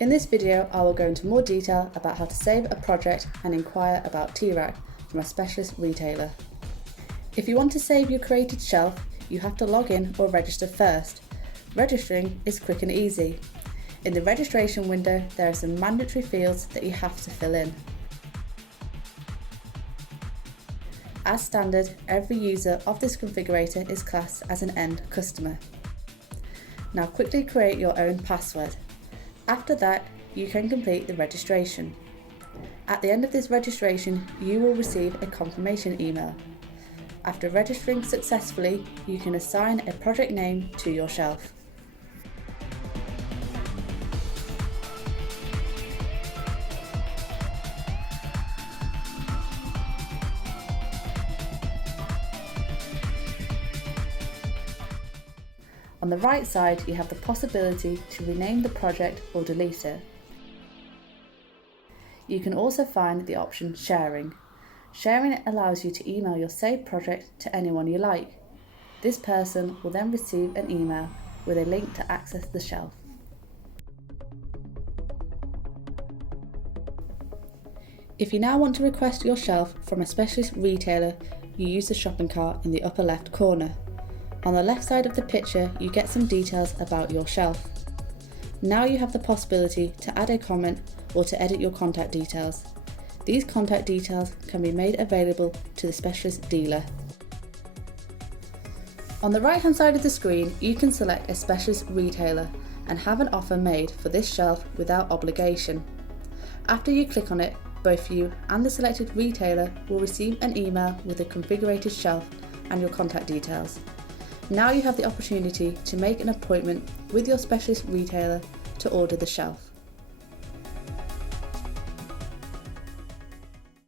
In this video, I will go into more detail about how to save a project and inquire about T-Rack from a specialist retailer. If you want to save your created shelf, you have to log in or register first. Registering is quick and easy. In the registration window, there are some mandatory fields that you have to fill in. As standard, every user of this configurator is classed as an end customer. Now quickly create your own password. After that, you can complete the registration. At the end of this registration, you will receive a confirmation email. After registering successfully, you can assign a project name to your shelf. On the right side, you have the possibility to rename the project or delete it. You can also find the option Sharing. Sharing allows you to email your saved project to anyone you like. This person will then receive an email with a link to access the shelf. If you now want to request your shelf from a specialist retailer, you use the shopping cart in the upper left corner. On the left side of the picture, you get some details about your shelf. Now you have the possibility to add a comment or to edit your contact details. These contact details can be made available to the specialist dealer. On the right hand side of the screen, you can select a specialist retailer and have an offer made for this shelf without obligation. After you click on it, both you and the selected retailer will receive an email with a configured shelf and your contact details. Now you have the opportunity to make an appointment with your specialist retailer to order the shelf.